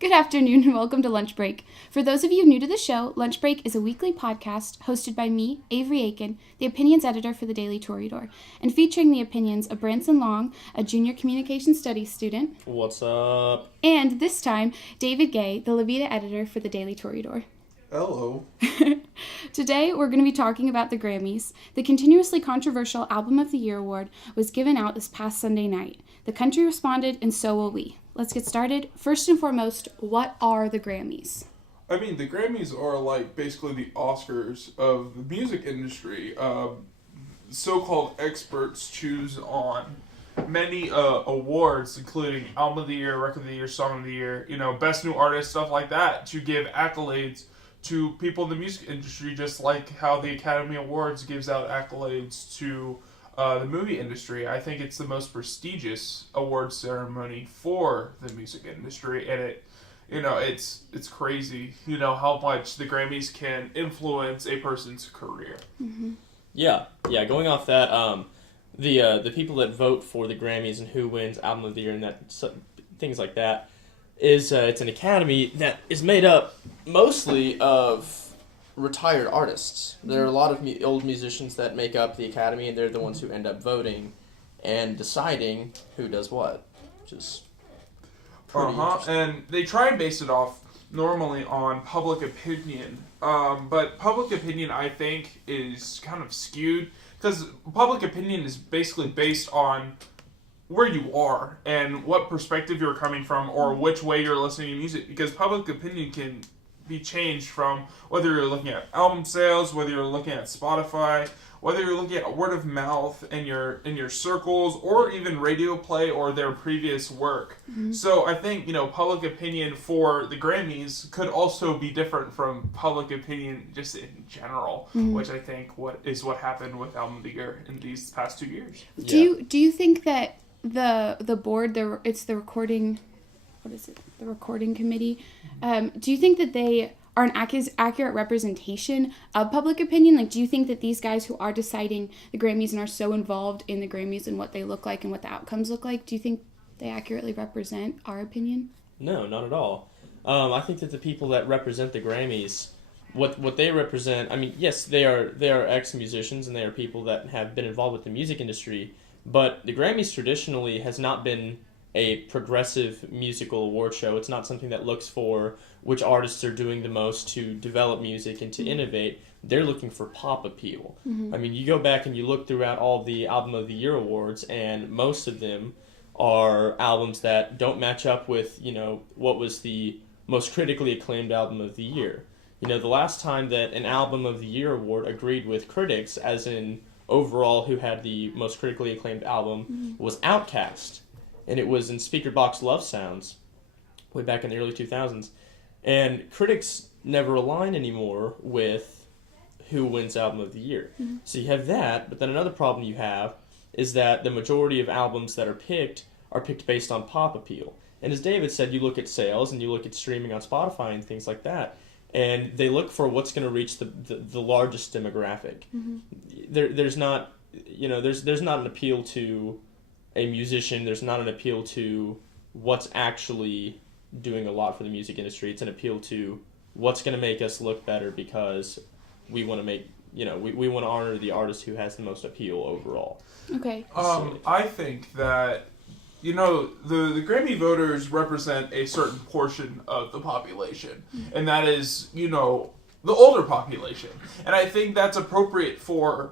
Good afternoon and welcome to Lunch Break. For those of you new to the show, Lunch Break is a weekly podcast hosted by me, Avery Aiken, the opinions editor for the Daily Toreador, and featuring the opinions of Branson Long, a junior communication studies student. What's up? And this time, David Gay, the Levita editor for the Daily Toreador. Hello. Today, we're going to be talking about the Grammys. The continuously controversial Album of the Year award was given out this past Sunday night. The country responded, and so will we. Let's get started. First and foremost, what are the Grammys? I mean, the Grammys are like basically the Oscars of the music industry. So-called experts choose on many awards, including Album of the Year, Record of the Year, Song of the Year, Best New Artist, stuff like that, to give accolades to people in the music industry, just like how the Academy Awards gives out accolades to the movie industry. I think it's the most prestigious award ceremony for the music industry, and it's crazy, how much the Grammys can influence a person's career. Mm-hmm. Yeah. Going off that, the people that vote for the Grammys and who wins Album of the Year and things like that is it's an academy that is made up mostly of retired artists. There are a lot of old musicians that make up the academy, and they're the ones who end up voting and deciding who does what, which is pretty interesting. And they try and base it off normally on public opinion, but public opinion, I think, is kind of skewed, because public opinion is basically based on where you are and what perspective you're coming from or which way you're listening to music, because public opinion can be changed from whether you're looking at album sales, whether you're looking at Spotify, whether you're looking at word of mouth in your circles, or even radio play or their previous work. Mm-hmm. So I think, public opinion for the Grammys could also be different from public opinion just in general, mm-hmm. which I think what happened with Album of the Year in these past 2 years. Do you think that the board, it's the recording, what is it? The recording committee. Do you think that they are an accurate representation of public opinion? Like, do you think that these guys who are deciding the Grammys and are so involved in the Grammys and what they look like and what the outcomes look like, do you think they accurately represent our opinion? No, not at all. I think that the people that represent the Grammys, what they represent, I mean, yes, they are ex-musicians and they are people that have been involved with the music industry, but the Grammys traditionally has not been a progressive musical award show. It's not something that looks for which artists are doing the most to develop music and to innovate. They're looking for pop appeal. Mm-hmm. I mean, you go back and you look throughout all the Album of the Year awards, and most of them are albums that don't match up with, what was the most critically acclaimed album of the year. The last time that an Album of the Year award agreed with critics, as in overall who had the most critically acclaimed album, mm-hmm. was Outkast. And it was in Speaker Box Love Sounds, way back in the early 2000s. And critics never align anymore with who wins Album of the Year. Mm-hmm. So you have that, but then another problem you have is that the majority of albums that are picked based on pop appeal. And as David said, you look at sales and you look at streaming on Spotify and things like that, and they look for what's going to reach the largest demographic. Mm-hmm. There's not an appeal to a musician, there's not an appeal to what's actually doing a lot for the music industry. It's an appeal to what's going to make us look better, because we want to make, we want to honor the artist who has the most appeal overall. Okay. I think that, the Grammy voters represent a certain portion of the population, mm-hmm. and that is, the older population. And I think that's appropriate for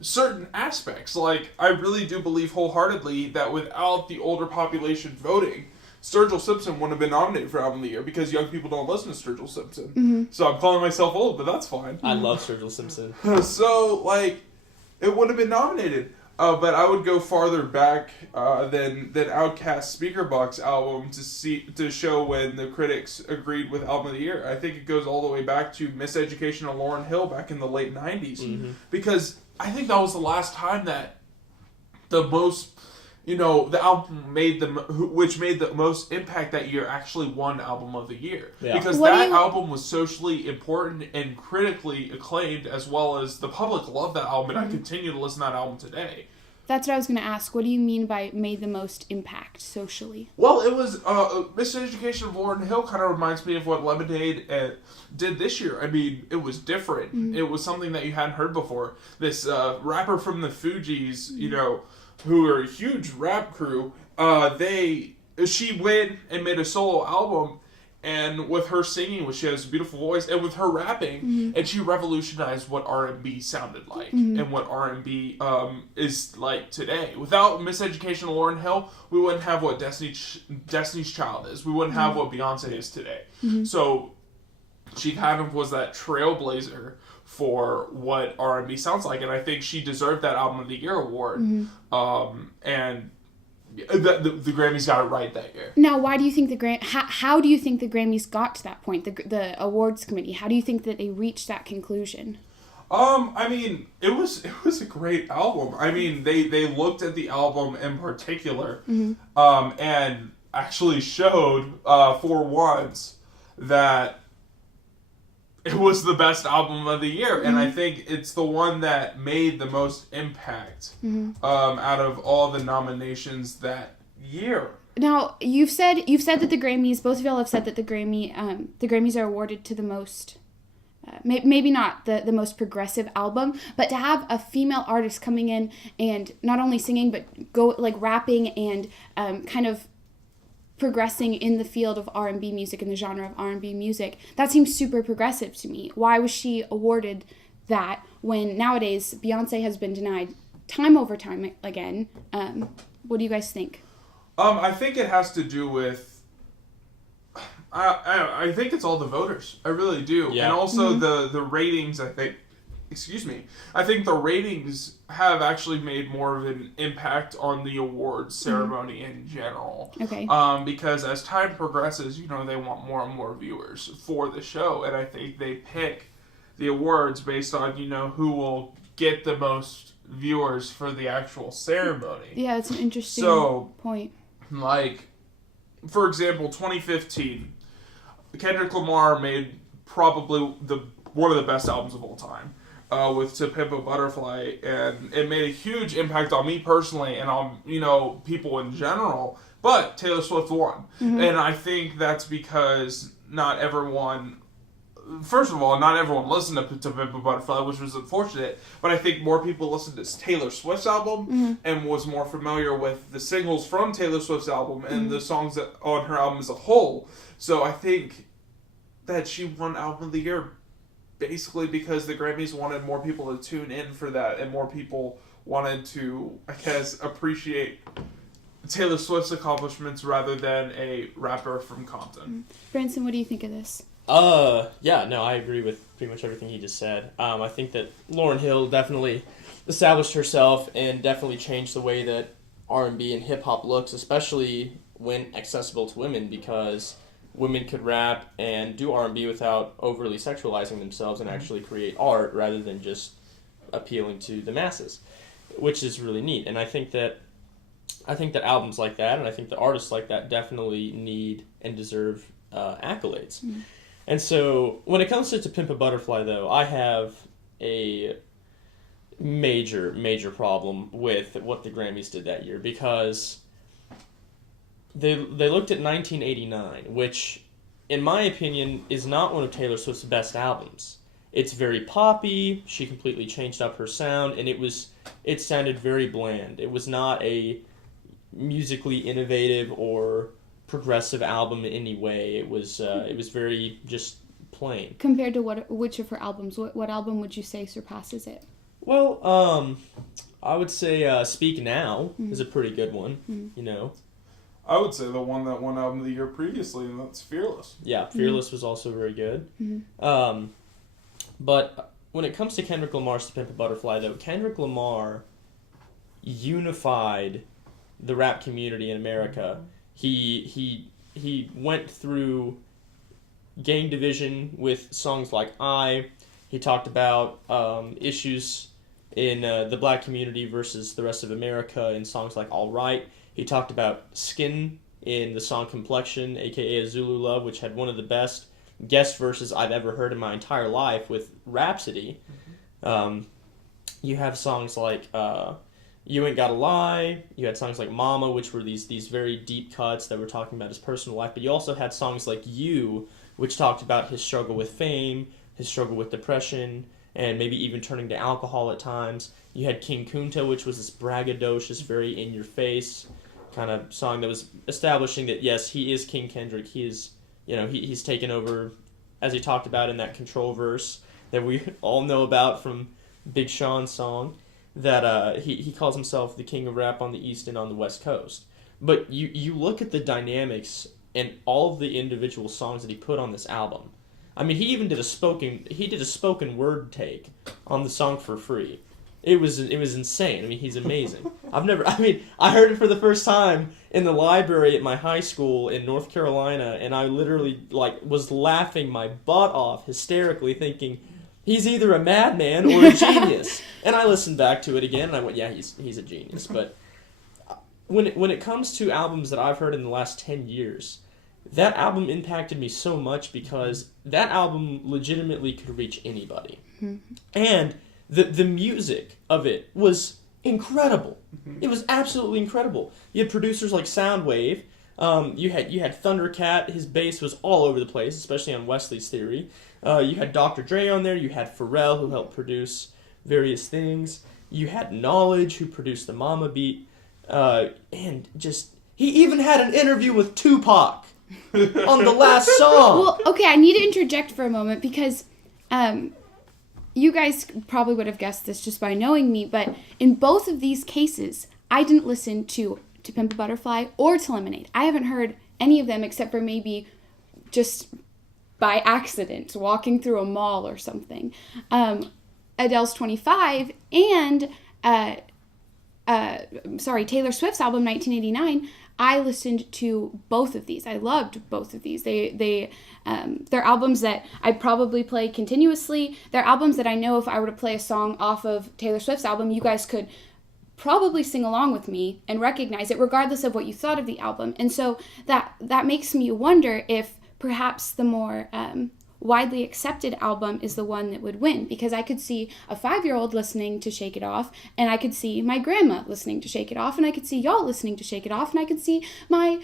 certain aspects. Like, I really do believe wholeheartedly that without the older population voting, Sturgill Simpson wouldn't have been nominated for Album of the Year, because young people don't listen to Sturgill Simpson. Mm-hmm. So I'm calling myself old, but that's fine. I love Sturgill Simpson. So, it would have been nominated. But I would go farther back than Outkast's Speaker Box album to show when the critics agreed with Album of the Year. I think it goes all the way back to Miseducation of Lauryn Hill back in the late 90s. Mm-hmm. Because I think that was the last time that the most, the album which made the most impact that year actually won Album of the Year. Yeah. Because album was socially important and critically acclaimed, as well as the public loved that album, and I continue to listen to that album today. That's what I was going to ask. What do you mean by made the most impact socially? Well, it was Miseducation of Lauryn Hill kind of reminds me of what Lemonade did this year. I mean, it was different. Mm-hmm. It was something that you hadn't heard before. This rapper from the Fugees, you know, who are a huge rap crew, she went and made a solo album, and with her singing, which she has a beautiful voice, and with her rapping, and she revolutionized what R&B sounded like, and what R&B is like today. Without Miseducation of Lauryn Hill, we wouldn't have what Destiny's Child is. We wouldn't have what Beyonce is today. So she kind of was that trailblazer for what R&B sounds like, and I think she deserved that Album of the Year award. And the Grammys got it right that year. Now, why do you think how do you think the Grammys got to that point? The awards committee, how do you think that they reached that conclusion? I mean, it was a great album. I mean, they looked at the album in particular, and actually showed for once that it was the best album of the year, and I think it's the one that made the most impact out of all the nominations that year. Now, you've said that the Grammys, both of y'all have said that the Grammys are awarded to the most, maybe not the most progressive album, but to have a female artist coming in and not only singing but go like rapping and kind of progressing in the field of R&B music, in the genre of R&B music, that seems super progressive to me. Why was she awarded that when nowadays Beyonce has been denied time over time again? What do you guys think? I think it has to do with I think it's all the voters. I really do. Yeah. And also the ratings, I think. Excuse me. I think the ratings have actually made more of an impact on the awards ceremony in general. Okay. Because as time progresses, you know, they want more and more viewers for the show, and I think they pick the awards based on, you know, who will get the most viewers for the actual ceremony. Yeah, it's an interesting point. Like, for example, 2015, Kendrick Lamar made probably one of the best albums of all time. With To Pimp a Butterfly, and it made a huge impact on me personally and on, you know, people in general, but Taylor Swift won. And I think that's because not everyone listened to Pimp a Butterfly, which was unfortunate, but I think more people listened to Taylor Swift's album and was more familiar with the singles from Taylor Swift's album and the songs that on her album as a whole. So I think that she won Album of the Year basically because the Grammys wanted more people to tune in for that, and more people wanted to, I guess, appreciate Taylor Swift's accomplishments rather than a rapper from Compton. Branson, what do you think of this? Yeah, no, I agree with pretty much everything he just said. I think that Lauryn Hill definitely established herself and definitely changed the way that R&B and hip-hop looks, especially when accessible to women, because women could rap and do R&B without overly sexualizing themselves and actually create art rather than just appealing to the masses, which is really neat. And I think that albums like that, and I think that artists like that definitely need and deserve accolades. And so when it comes to Pimp a Butterfly, though, I have a major problem with what the Grammys did that year, because they looked at 1989, which, in my opinion, is not one of Taylor Swift's best albums. It's very poppy. She completely changed up her sound, and it sounded very bland. It was not a musically innovative or progressive album in any way. It was very just plain. Compared to which of her albums? What album would you say surpasses it? Well, I would say Speak Now is a pretty good one, you know. I would say the one that won Album of the Year previously, and that's Fearless. Yeah, Fearless was also very good. But when it comes to Kendrick Lamar's To Pimp a Butterfly, though, Kendrick Lamar unified the rap community in America. He went through gang division with songs like I. He talked about issues in the black community versus the rest of America in songs like All Right. He talked about skin in the song Complexion, a.k.a. A Zulu Love, which had one of the best guest verses I've ever heard in my entire life with Rhapsody. You have songs like You Ain't Gotta Lie. You had songs like Mama, which were these very deep cuts that were talking about his personal life. But you also had songs like You, which talked about his struggle with fame, his struggle with depression, and maybe even turning to alcohol at times. You had King Kunta, which was this braggadocious, very in-your-face kind of song that was establishing that, yes, he is King Kendrick. He is, he's taken over, as he talked about in that Control verse that we all know about from Big Sean's song, that he calls himself the king of rap on the East and on the West Coast. But you look at the dynamics and all of the individual songs that he put on this album. I mean, he even did a spoken word take on the song For Free. It was insane. I mean, he's amazing. I heard it for the first time in the library at my high school in North Carolina, and I literally was laughing my butt off hysterically, thinking, he's either a madman or a genius. And I listened back to it again, and I went, yeah, he's a genius. But when it comes to albums that I've heard in the last 10 years, that album impacted me so much because that album legitimately could reach anybody. Mm-hmm. And the music of it was incredible. Mm-hmm. It was absolutely incredible. You had producers like Soundwave. You had Thundercat. His bass was all over the place, especially on Wesley's Theory. You had Dr. Dre on there. You had Pharrell, who helped produce various things. You had Knowledge, who produced the Mama beat. And just, he even had an interview with Tupac on the last song. Well, okay, I need to interject for a moment because you guys probably would have guessed this just by knowing me, but in both of these cases, I didn't listen to Pimp a Butterfly or to Lemonade. I haven't heard any of them except for maybe just by accident, walking through a mall or something. Adele's 25 and Taylor Swift's album 1989, I listened to both of these. I loved both of these. They're albums that I'd probably play continuously. They're albums that I know if I were to play a song off of Taylor Swift's album, you guys could probably sing along with me and recognize it regardless of what you thought of the album. And so that makes me wonder if perhaps the more widely accepted album is the one that would win, because I could see a 5-year-old listening to Shake It Off, and I could see my grandma listening to Shake It Off, and I could see y'all listening to Shake It Off, and I could see my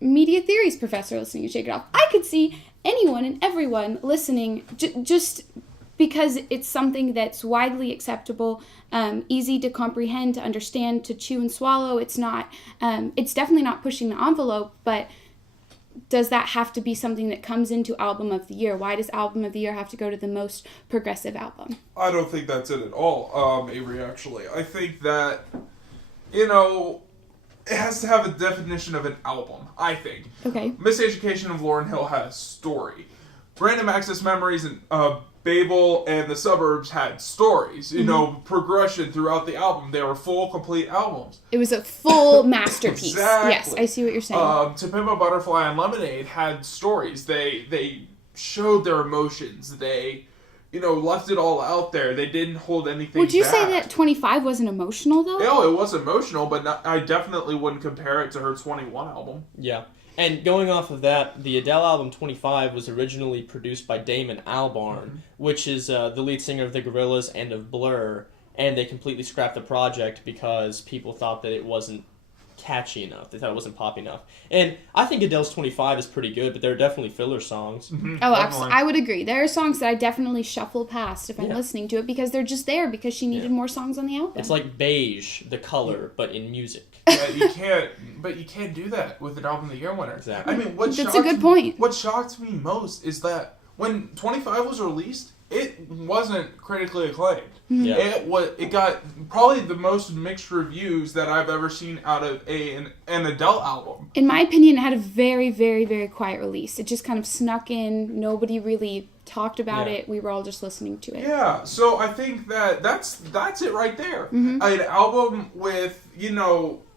media theories professor listening to Shake It Off. I could see anyone and everyone listening just because it's something that's widely acceptable, easy to comprehend, to understand, to chew and swallow. It's not, it's definitely not pushing the envelope, but does that have to be something that comes into Album of the Year? Why does Album of the Year have to go to the most progressive album? I don't think that's it at all, Avery, actually. I think that, it has to have a definition of an album, I think. Okay. Miseducation of Lauryn Hill had a story. Random Access Memories and Babel and the Suburbs had stories, progression throughout the album. They were full, complete albums. It was a full masterpiece. Exactly. Yes, I see what you're saying. To Pimp a Butterfly and Lemonade had stories. They showed their emotions. They, left it all out there. They didn't hold anything Would you back. say that 25 wasn't emotional, though? No, it was emotional, but I definitely wouldn't compare it to her 21 album. Yeah. And going off of that, the Adele album 25 was originally produced by Damon Albarn, which is the lead singer of the Gorillaz and of Blur, and they completely scrapped the project because people thought that it wasn't catchy enough. They thought it wasn't pop enough. And I think Adele's 25 is pretty good, but there are definitely filler songs. Mm-hmm, oh, absolutely. I would agree. There are songs that I definitely shuffle past if I'm listening to it because they're just there because she needed more songs on the album. It's like Beige, the color, but in music. Yeah, you can't do that with an Album of the Year winner. Exactly. I mean, that's a good point. What shocked me most is that when 25 was released, it wasn't critically acclaimed. Yeah. It got probably the most mixed reviews that I've ever seen out of an Adele album. In my opinion, it had a very, very, very quiet release. It just kind of snuck in. Nobody really talked about it. We were all just listening to it. Yeah, so I think that's it right there. Mm-hmm. An album with,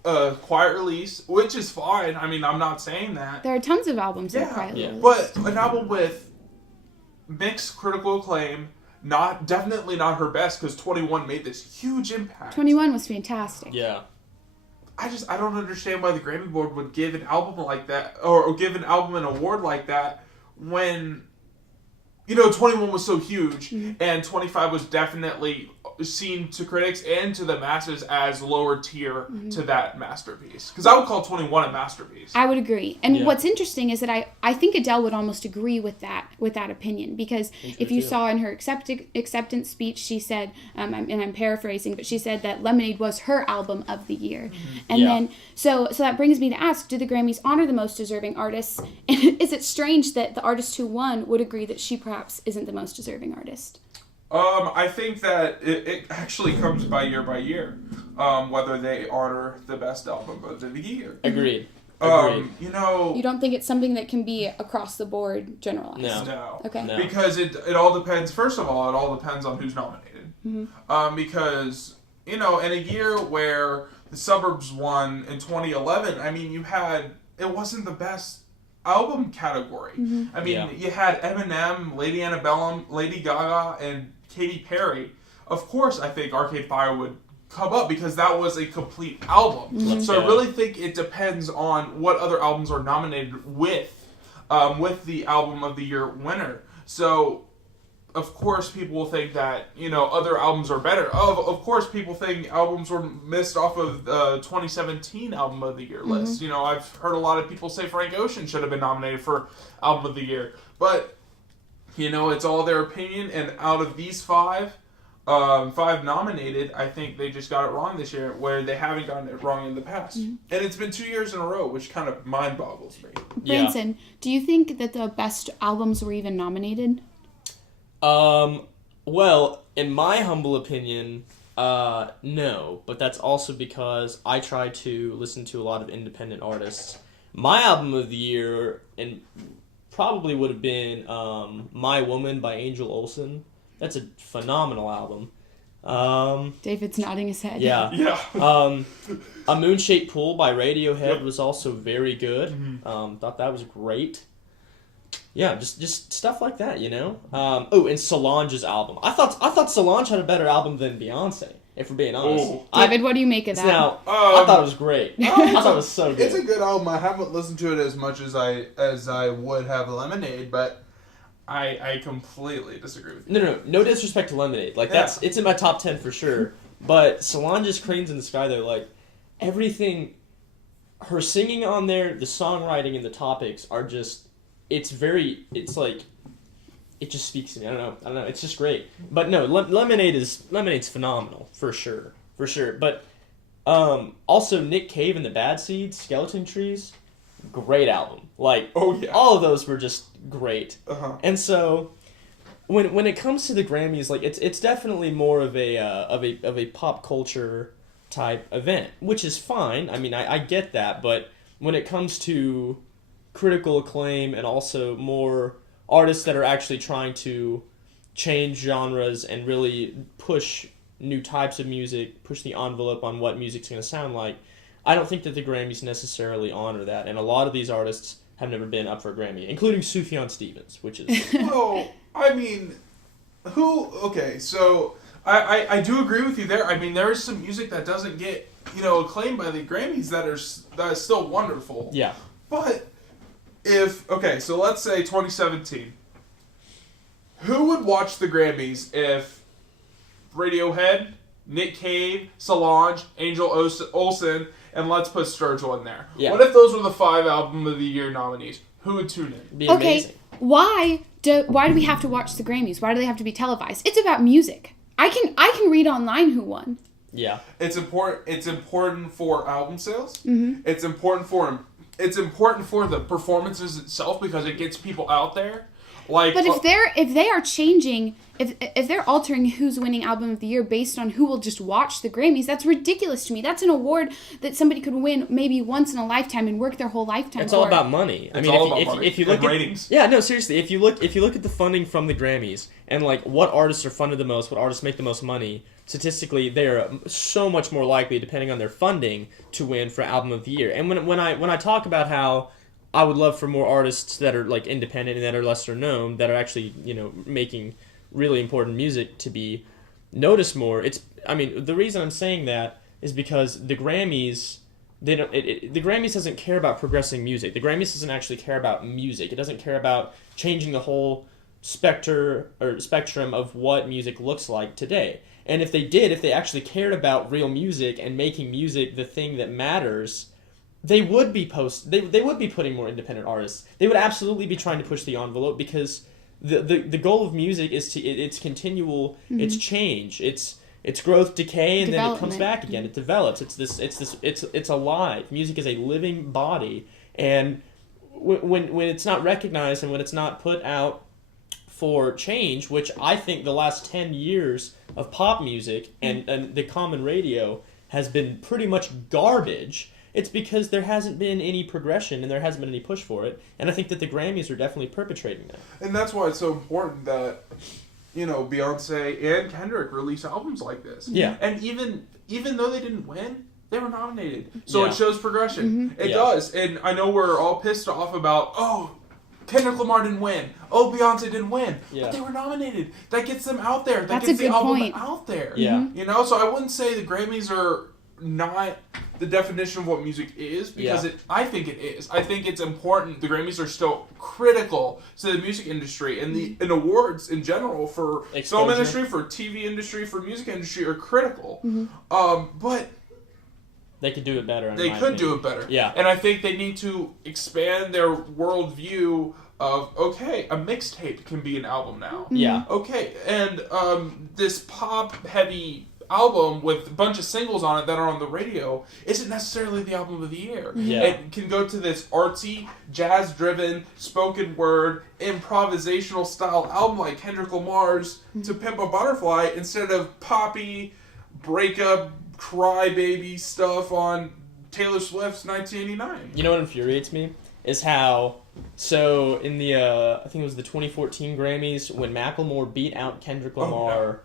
a quiet release, which is fine. I mean, I'm not saying that. There are tons of albums that are quietly released. But an album with mixed critical acclaim, definitely not her best, because 21 made this huge impact. 21 was fantastic. Yeah. I don't understand why the Grammy Board would give an album like that, or give an album an award like that, when 21 was so huge, and 25 was definitely, seen to critics and to the masses as lower tier to that masterpiece. Because I would call 21 a masterpiece. I would agree. And what's interesting is that I think Adele would almost agree with that opinion, because if you saw in her acceptance speech, she said, and I'm paraphrasing, but she said that Lemonade was her album of the year. And then so that brings me to ask, do the Grammys honor the most deserving artists? And is it strange that the artist who won would agree that she perhaps isn't the most deserving artist? I think that it actually comes by year, whether they honor the best album of the year. Agreed. You know, you don't think it's something that can be across the board generalized? No. Okay. No. Because it all depends. First of all, it all depends on who's nominated. Because in a year where the Suburbs won in 2011, I mean, it wasn't the best album category. I mean, you had Eminem, Lady Antebellum, Lady Gaga, and Katy Perry. Of course, I think Arcade Fire would come up because that was a complete album. So I really think it depends on what other albums are nominated with the album of the year winner. So of course people will think that other albums are better. Of course people think albums were missed off of the 2017 album of the year list. I've heard a lot of people say Frank Ocean should have been nominated for album of the year, but it's all their opinion. And out of these five nominated, I think they just got it wrong this year, where they haven't gotten it wrong in the past. And it's been 2 years in a row, which kind of mind boggles me. Branson, do you think that the best albums were even nominated? Well, in my humble opinion, no, but that's also because I try to listen to a lot of independent artists. My album of the year and probably would have been My Woman by Angel Olsen. That's a phenomenal album. David's nodding his head. Yeah. A Moon-Shaped Pool by Radiohead was also very good. Thought that was great. Yeah, just stuff like that, and Solange's album. I thought Solange had a better album than Beyonce, if we're being honest. David, what do you make of that? Now, I thought it was great. I thought it was so good. It's a good album. I haven't listened to it as much as I would have Lemonade, but I completely disagree with you. No disrespect to Lemonade. It's in my top 10 for sure. But Solange's Cranes in the Sky, though, everything, her singing on there, the songwriting and the topics are just, it just speaks to me. I don't know. It's just great. But no, Lemonade's phenomenal for sure. But also Nick Cave and the Bad Seeds, Skeleton Trees, great album. All of those were just great. And so when it comes to the Grammys, it's definitely more of a pop culture type event, which is fine. I mean, I get that, but when it comes to critical acclaim and also more artists that are actually trying to change genres and really push new types of music, push the envelope on what music's going to sound like, I don't think that the Grammys necessarily honor that. And a lot of these artists have never been up for a Grammy, including Sufjan Stevens, which is... Well, I mean, okay, so I do agree with you there. I mean, there is some music that doesn't get, acclaimed by the Grammys that is still wonderful. Yeah. But so let's say 2017. Who would watch the Grammys if Radiohead, Nick Cave, Solange, Angel Olsen, and let's put Sturgill in there? Yeah. What if those were the 5 album of the year nominees? Who would tune in? Be amazing. Why do we have to watch the Grammys? Why do they have to be televised? It's about music. I can read online who won. Yeah. It's important for album sales. It's important for the performances itself because it gets people out there. But if they are changing, if they're altering who's winning album of the year based on who will just watch the Grammys, that's ridiculous to me. That's an award that somebody could win maybe once in a lifetime and work their whole lifetime. It's all about money. If you look at ratings. Yeah, no, seriously. If you look at the funding from the Grammys and what artists are funded the most, what artists make the most money, statistically they are so much more likely, depending on their funding, to win for album of the year. And when I talk about how I would love for more artists that are independent and that are lesser known, that are actually making really important music to be noticed more. The reason I'm saying that is because the Grammys, the Grammys doesn't care about progressing music. The Grammys doesn't actually care about music. It doesn't care about changing the whole spectrum of what music looks like today. And if they actually cared about real music and making music the thing that matters, they would be they would be putting more independent artists. They would absolutely be trying to push the envelope, because the goal of music is it's continual, it's change, it's growth, decay, and then it comes back again. It develops. It's alive. Music is a living body, and when it's not recognized and when it's not put out for change, which I think the last 10 years of pop music and the common radio has been pretty much garbage, it's because there hasn't been any progression and there hasn't been any push for it. And I think that the Grammys are definitely perpetrating that. And that's why it's so important that, Beyonce and Kendrick release albums like this. Yeah. And even though they didn't win, they were nominated. So it shows progression. It does. And I know we're all pissed off about, Kendrick Lamar didn't win. Oh, Beyonce didn't win. Yeah. But they were nominated. That gets them out there. That That's gets a the good album point. out there. Yeah. So I wouldn't say the Grammys are not the definition of what music is, because I think it is. I think it's important. The Grammys are still critical to the music industry, and awards in general for film industry, for TV industry, for music industry are critical. But they could do it better. They could do it better. Yeah. And I think they need to expand their worldview of, okay, a mixtape can be an album now. Yeah. Okay, and this pop-heavy album with a bunch of singles on it that are on the radio isn't necessarily the album of the year. Yeah. It can go to this artsy, jazz-driven, spoken word, improvisational style album like Kendrick Lamar's To Pimp a Butterfly, instead of poppy, breakup, crybaby stuff on Taylor Swift's 1989. You know what infuriates me? Is how, so in the, I think it was the 2014 Grammys, when Macklemore beat out Kendrick Lamar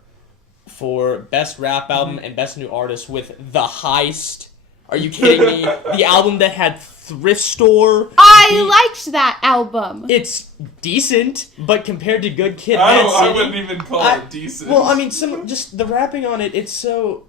for Best Rap Album and Best New Artist with The Heist. Are you kidding me? The album that had Thrift Store. I liked that album. It's decent, but compared to Good Kid, Mad City, I wouldn't even call it decent. Well, I mean, just the rapping on it, it's so...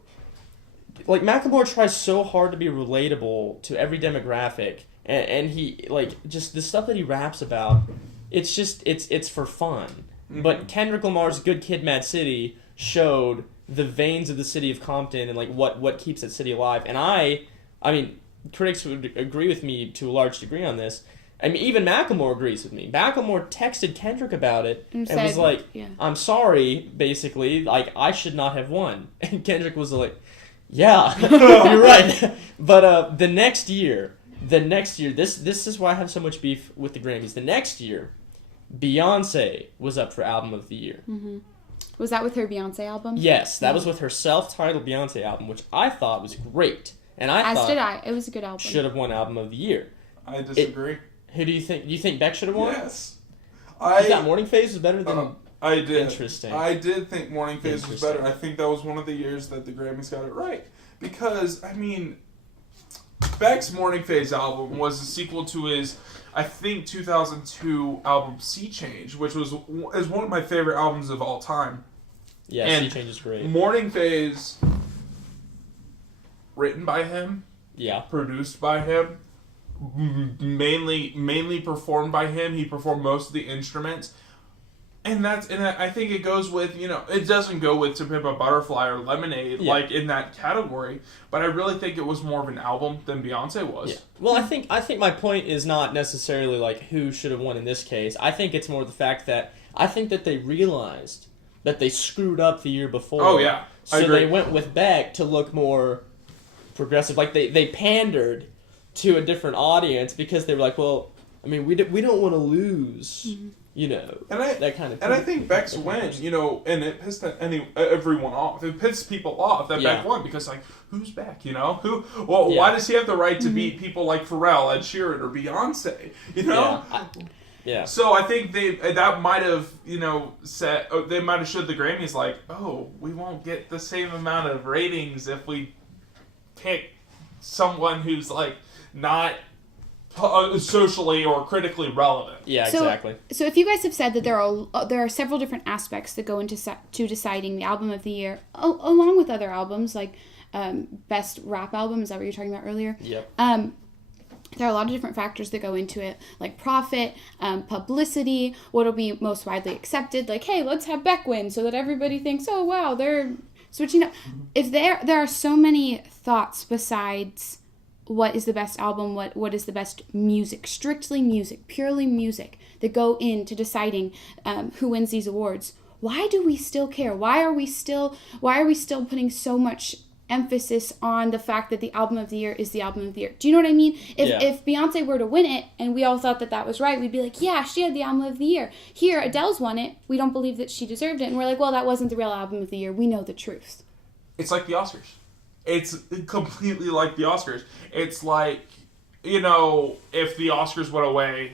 Like, Macklemore tries so hard to be relatable to every demographic, and he, just the stuff that he raps about, it's just, it's for fun. Mm-hmm. But Kendrick Lamar's Good Kid, Mad City showed the veins of the city of Compton and, what keeps that city alive. And I mean, critics would agree with me to a large degree on this. I mean, even Macklemore agrees with me. Macklemore texted Kendrick about it and was like, I'm sorry, basically, I should not have won. And Kendrick was like, yeah, you're right. But the next year, this is why I have so much beef with the Grammys. The next year, Beyonce was up for Album of the Year. Mm-hmm. Was that with her Beyonce album? Yes, that was with her self-titled Beyonce album, which I thought was great. And As did I. It was a good album. Should have won Album of the Year. I disagree. Who do you think? Do you think Beck should have won? Yes. You thought Morning Phase was better than... I did. Interesting. I did think Morning Phase was better. I think that was one of the years that the Grammys got it right. Because, I mean, Beck's Morning Phase album was a sequel to his, I think, 2002 album Sea Change, which is one of my favorite albums of all time. Yeah, Sea Change is great. Morning Phase, written by him, produced by him, mainly performed by him. He performed most of the instruments. And I think it goes with, it doesn't go with To Pimp a Butterfly or Lemonade, in that category, but I really think it was more of an album than Beyonce was. Yeah. Well, I think my point is not necessarily who should have won in this case. I think it's more the fact that I think that they realized that they screwed up the year before. Oh, yeah. So they went with Beck to look more progressive. They pandered to a different audience because they were like, well, I mean, we don't want to lose... Mm-hmm. That kind of thing. And I think Beck's win, and it pissed everyone off. It pissed people off that Beck won because, who's Beck, why does he have the right to beat people like Pharrell, Ed Sheeran, or Beyonce, Yeah. So I think that might have, said, they might have showed the Grammys we won't get the same amount of ratings if we pick someone who's, not socially or critically relevant. Yeah, exactly. So if you guys have said that there are several different aspects that go into deciding the album of the year, along with other albums like best rap album, is that what you were talking about earlier? Yep. There are a lot of different factors that go into it, like profit, publicity, what'll be most widely accepted. Like, hey, let's have Beck win so that everybody thinks, oh wow, they're switching up. If there are so many thoughts besides what is the best album, what is the best music, strictly music, purely music, that go into deciding who wins these awards, why do we still care? Why are we still putting so much emphasis on the fact that the album of the year is the album of the year? Do you know what I mean? If Beyonce were to win it and we all thought that was right, we'd be like, yeah, she had the album of the year. Here, Adele's won it. We don't believe that she deserved it. And we're like, well, that wasn't the real album of the year. We know the truth. It's like the Oscars. It's completely like the Oscars. It's like, you know, if the Oscars went away,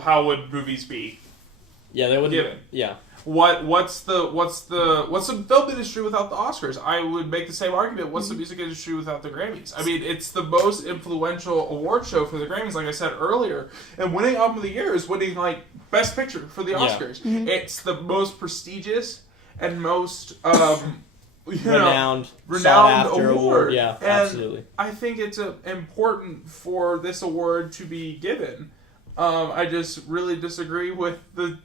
how would movies be? Yeah, they would. Given. Yeah. What's the film industry without the Oscars? I would make the same argument. What's the music industry without the Grammys? I mean, it's the most influential award show for the Grammys, like I said earlier. And winning album of the year is winning like Best Picture for the Oscars. Yeah. It's the most prestigious and most renowned award. Yeah, and absolutely. I think it's important for this award to be given. I just really disagree with the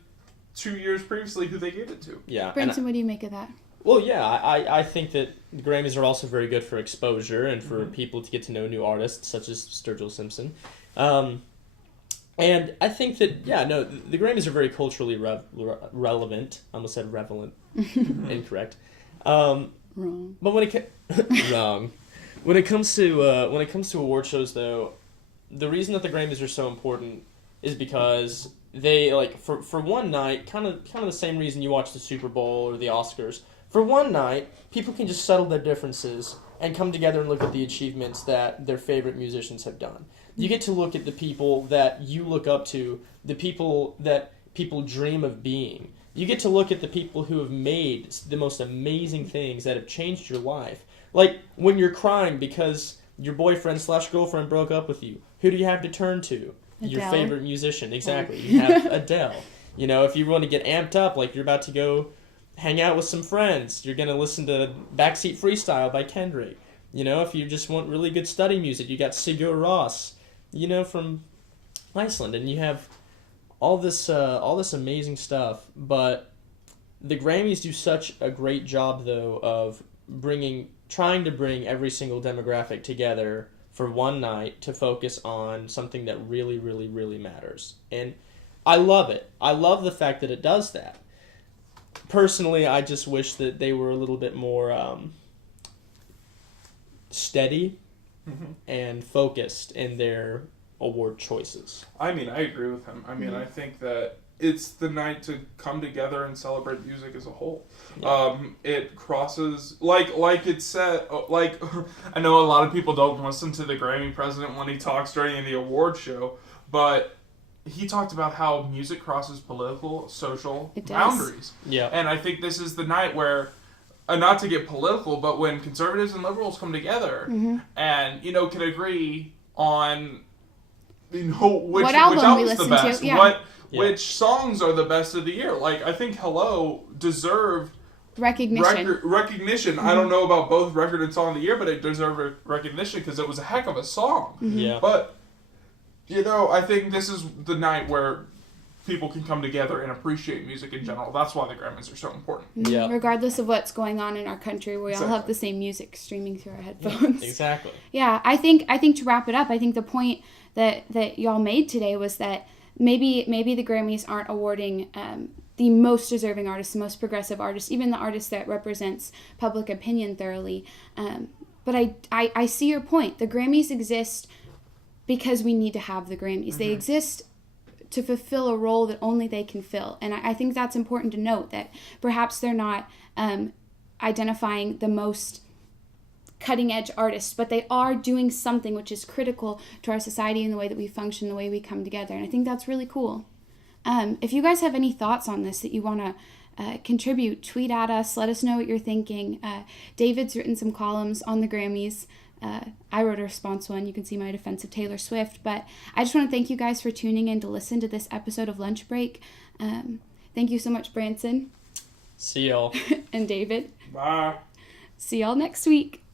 2 years previously who they gave it to. Yeah. Branson, what do you make of that? Well, yeah, I think that the Grammys are also very good for exposure and for people to get to know new artists such as Sturgill Simpson. And I think that, the Grammys are very culturally relevant. I almost said relevant. Incorrect. Wrong. But wrong. When it comes to award shows, though, the reason that the Grammys are so important is because they, like, for one night, kind of the same reason you watch the Super Bowl or the Oscars. For one night, people can just settle their differences and come together and look at the achievements that their favorite musicians have done. You get to look at the people that you look up to, the people that people dream of being. You get to look at the people who have made the most amazing things that have changed your life. Like, when you're crying because your boyfriend/girlfriend broke up with you, who do you have to turn to? Adele. Your favorite musician, exactly. You have Adele. You know, if you want to get amped up, like you're about to go hang out with some friends, you're going to listen to Backseat Freestyle by Kendrick. You know, if you just want really good study music, you got Sigur Rós, you know, from Iceland, and you have all this amazing stuff. But the Grammys do such a great job, though, of trying to bring every single demographic together for one night to focus on something that really, really, really matters. And I love it. I love the fact that it does that. Personally, I just wish that they were a little bit more steady and focused in their award choices. I mean, I agree with him. I mean, I think that it's the night to come together and celebrate music as a whole. Yeah. It crosses, like it said, like, I know a lot of people don't listen to the Grammy president when he talks during the award show, but he talked about how music crosses political, social boundaries. Yeah. And I think this is the night where, not to get political, but when conservatives and liberals come together and, you know, can agree on, you know, which album's the best, which songs are the best of the year. Like, I think Hello deserved recognition. Recognition. I don't know about both record and song of the year, but it deserved recognition because it was a heck of a song. Yeah. But, you know, I think this is the night where people can come together and appreciate music in general. That's why the Grammys are so important. Yeah. Regardless of what's going on in our country, we all have the same music streaming through our headphones. Yeah, exactly. Yeah, I think to wrap it up, I think the point that y'all made today was that maybe the Grammys aren't awarding the most deserving artists, the most progressive artists, even the artist that represents public opinion thoroughly. But I see your point. The Grammys exist because we need to have the Grammys. They exist to fulfill a role that only they can fill. And I think that's important to note, that perhaps they're not identifying the most cutting-edge artists, but they are doing something which is critical to our society and the way that we function, the way we come together. And I think that's really cool. If you guys have any thoughts on this that you want to contribute, tweet at us, let us know what you're thinking. David's written some columns on the Grammys. I wrote a response one. You can see my defense of Taylor Swift. But I just want to thank you guys for tuning in to listen to this episode of Lunch Break. Thank you so much, Branson. See y'all. And David. Bye. See y'all next week.